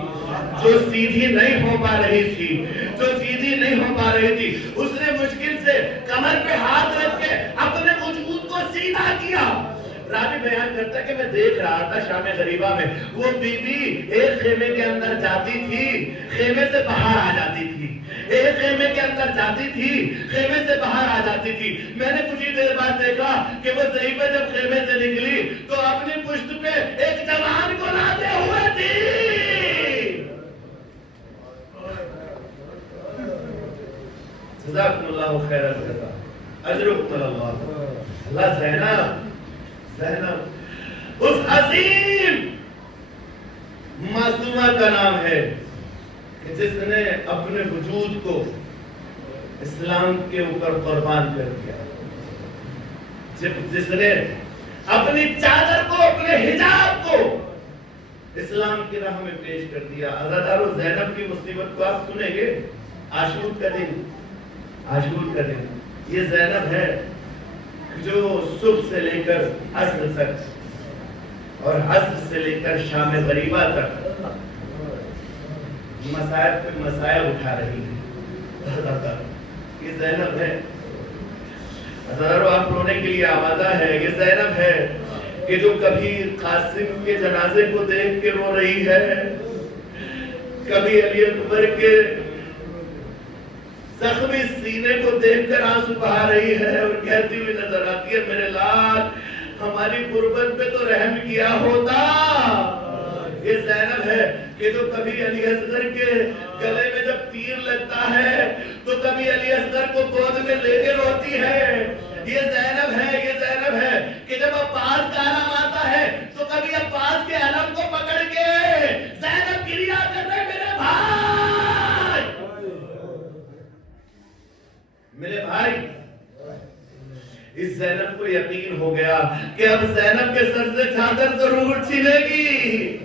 جو سیدھی نہیں ہو پا رہی تھی، اس نے مشکل سے کمر پہ ہاتھ رکھ کے اپنے وجود کو سیدھا کیا۔ راوی بیان کرتا ہے کہ میں دیکھ رہا تھا شام غریبہ میں وہ بی بی ایک خیمے کے اندر جاتی تھی، خیمے سے باہر آ جاتی تھی، ایک خیمے کے اندر جاتی تھی، خیمے سے باہر آ جاتی تھی۔ میں نے کچھ ہی دیر بعد دیکھا کہ وہ ضعیفہ جب خیمے سے نکلی تو اپنی پشت پہ ایک جوان کو لاتے ہوئے تھی۔ جزاکم اللہ خیر الجزاء، اجرکم اللہ۔ اللہ زینب اس عظیم معصومہ کا نام ہے کہ جس نے اپنے وجود کو اسلام کے اوپر قربان کر دیا، جس نے اپنی چادر کو، اپنے حجاب کو اسلام کی راہ میں پیش کر دیا۔ عزادارو زینب کی مصیبت کو آپ سنیں گے، عاشور کا دن، یہ زینب ہے جو صبح سے لے کر عصر تک اور عصر سے لے کر شام غریبہ تک مسائب پہ مسائب اٹھا رہی ہے۔ یہ زینب ہے، ہزاروں آپ رونے کے لیے آمادہ ہے، یہ زینب ہے کہ جو کبھی قاسم کے جنازے کو دیکھ کے رو رہی ہے، کبھی علی اکبر کے زخمی سینے کو دیکھ کر آنسو بہا رہی ہے اور کہتی ہوئی نظر آتی ہے میرے لال ہماری غربت پہ تو رحم کیا ہوتا۔ یہ زینب ہے کہ جو کبھی علی اصغر کے گلے میں جب تیر لگتا ہے تو کبھی علی اصغر کو گود میں لے کے روتی ہے۔ یہ زینب ہے کہ جب عباس کا علم آتا ہے تو کبھی عباس کے علم کو پکڑ کے زینب گریا کر رہے میرے بھائی۔ میرے بھائی اس زینب کو یقین ہو گیا کہ اب زینب کے سر سے چادر ضرور چھینے گی.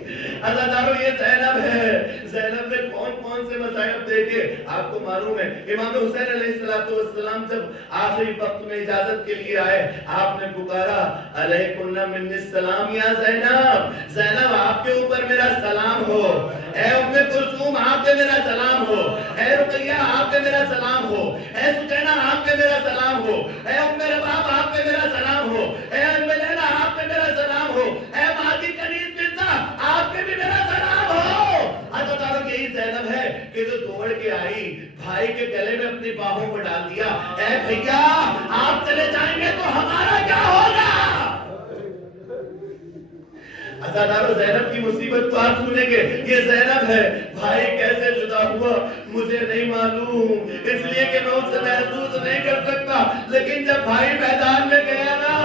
اللہ تعالیٰ یہ زینب ہے. زینب نے کون کون سے مصائب دیکھے آپ کو معلوم ہے. امام حسین علیہ السلام جب آخری وقت میں اجازت کے لیے آئے آپ نے پکارا علیکن منی السلام یا زینب. زینب آپ کے اوپر میرا سلام ہو. اے ام کلثوم آپ پہ میرا سلام ہو. اے رقیہ آپ پہ میرا سلام ہو. اے سکینہ آپ پہ میرا سلام ہو. اے ام رباب آپ پہ میرا سلام ہو. اے ام لیلہ آپ پہ میرا سلام ہو. اے مادی کنیز بنتا آپ پہ بھی میرا سلام ہو. اللہ تعالیٰ یہی زینب ہے کہ جو دوڑ کے آئی بھائی کے گلے میں اپنی باہوں کو ڈال دیا. اے بھیا آپ چلے جائیں گے تو ہمارا کیا ہوگا؟ عزادارو زینب کی مصیبت کو آپ سنیں گے. یہ زینب ہے. بھائی کیسے جدا ہوا مجھے نہیں معلوم اس لیے کہ میں اس سے محسوس نہیں کر سکتا. لیکن جب بھائی میدان میں گیا نا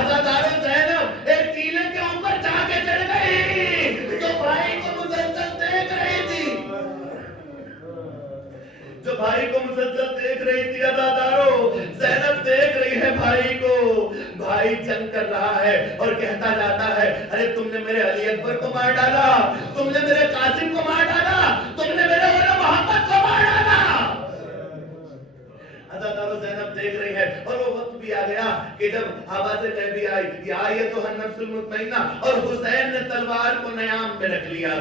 عزادارو زینب ایک ٹیلے کے اوپر جا کے چڑھ گئی جو بھائی کو مسلسل دیکھ رہی تھی. جو بھائی کو مسلسل دیکھ رہی تھی عزادارو زینب دیکھ رہی ہے بھائی کو. بھائی جنگ کر رہا ہے اور کہتا جاتا ہے ارے تم نے میرے علی اکبر کو مار ڈالا, تم نے میرے قاسم کو مار ڈالا, تم نے میرے اولا محمد کو مار ڈالا. عزادارو زینب دیکھ رہی ہے اور وہ وقت بھی آ گیا کہ جب آواز غیبی آئی یا یہ تو النفس المطمئنہ اور حسین نے تلوار کو نیام میں رکھ لیا.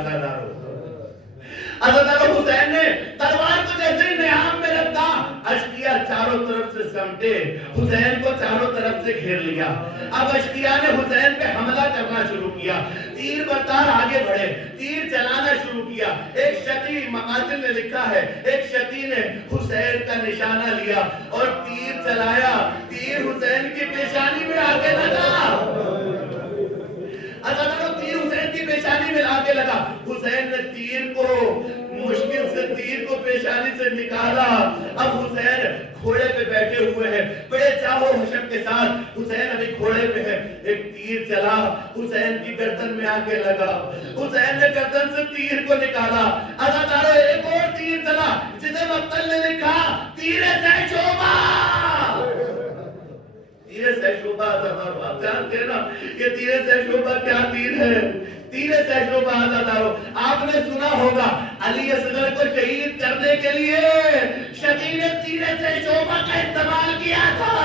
عزادارو حسین نے تلوار کو جیسے ہی نیام میں رکھا اشقیہ چاروں طرف سے سمٹے حسین کو چاروں طرف سے گھیر لیا. اب اشقیہ نے حسین پہ حملہ کرنا شروع کیا. تیر برتار آگے بڑھے, تیر چلانا شروع کیا. ایک شقی مقاتل نے لکھا ہے ایک شقی نے حسین کا نشانہ لیا اور تیر چلایا. تیر حسین کی پیشانی میں آگے لگا. عزادارو تیر حسین کی پیشانی میں آگے لگا. حسین نے تیر کو مشکل سے تیر کو پیشانی سے نکالا. اب حسین گھوڑے پہ بیٹھے ہوئے ہیں بڑے چاہو حشم کے ساتھ. حسین ابھی گھوڑے پہ ہے. ایک تیر چلا حسین کی گردن میں آگے لگا. حسین نے گردن سے تیر کو نکالا. عزادارو ایک اور تیر چلا جسے مقتل نے لکھا تیر سیشوبہ. تیر سیشوبہ عزادارو آپ جانتے ہیں نا کہ تیر سیشوبہ کیا تیر ہے. تیر سیشوبہ عزادارو آپ نے سنا ہوگا علی اصغر کو شہید کرنے کے لیے شقی نے تیر سیشوبہ کا استعمال کیا تھا.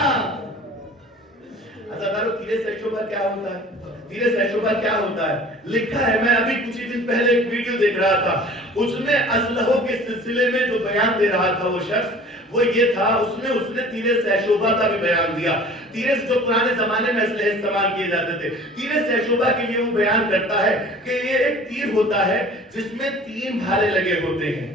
عزادارو تیر سیشوبہ کیا ہوتا ہے؟ تیر سیشوبہ کیا ہوتا ہے لکھا ہے. میں ابھی کچھ ہی دن پہلے ایک ویڈیو دیکھ رہا تھا. اس میں اسلحوں کے سلسلے میں جو بیان دے رہا تھا وہ شخص وہ یہ تھا اس نے تیر سیشوبہ کا بھی بیان دیا. تیر جو پرانے زمانے میں اسلحے استعمال کیے جاتے تھے تیر سیشوبہ کے لیے وہ بیان کرتا ہے کہ یہ ایک تیر ہوتا ہے جس میں 3 بھالے لگے ہوتے ہیں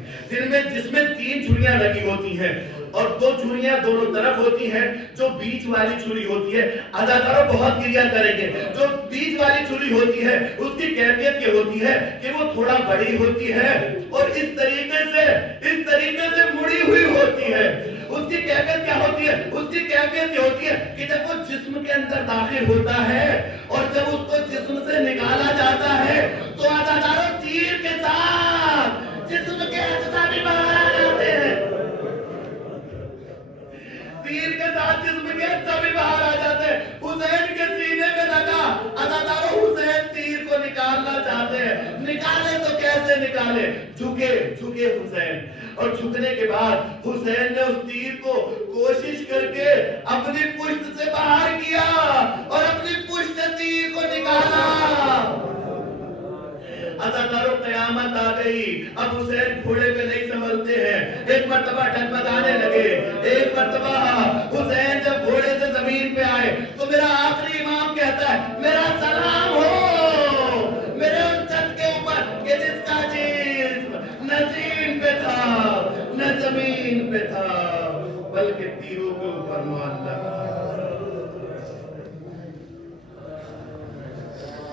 جس میں 3 چھریاں لگی ہوتی ہیں اور 2 چھریاں دونوں طرف ہوتی ہیں. جو بیچ والی چھری ہوتی ہے عزادارو بہت گریا کریں گے. جو بیچ والی چھری ہوتی ہے اس کی کیفیت یہ ہوتی ہے کہ وہ تھوڑا بڑی ہوتی ہے اور اس طریقے سے مڑی ہوئی ہوتی ہے. اس کی کیفیت کیا ہوتی ہے؟ اس کی کیفیت یہ ہوتی ہے کہ جب وہ جسم کے اندر داخل ہوتا ہے اور جب اس کو جسم سے نکالا جاتا ہے تو عزادارو تیر کے ساتھ جسم کے اجزاء بھی باہر آ جاتے ہیں. تیر کے ساتھ جسم کے اجزاء بھی باہر آ جاتے ہیں. حسین کے سینے میں لگا. عزادارو حسین تیر کو نکالنا چاہتے ہیں. نکالے تو کیسے نکالے؟ جھکے حسین. اور جھکنے کے بعد حسین نے اس تیر کو کوشش کر کے اپنی پشت سے باہر کیا اور اپنی پشت سے تیر کو نکالا. عزادارو قیامت آ گئی. اب حسین گھوڑے پہ نہیں سنبھلتے ہیں. ایک مرتبہ ڈگمگانے لگے. ایک مرتبہ حسین جب گھوڑے سے زمین پہ آئے تو میرا آخری امام کہتا ہے میرا سلام ہو میرے ان چھت کے اوپر کہ جس کا جسم نہ زمین پہ تھا نہ زمین پہ تھا بلکہ تیروں کے اوپر معلق تھا.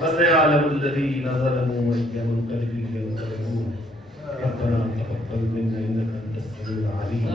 فسيعلم الذين ظلموا أي منقلب ينقلبون ربنا تقبل منا إنك أنت السميع العليم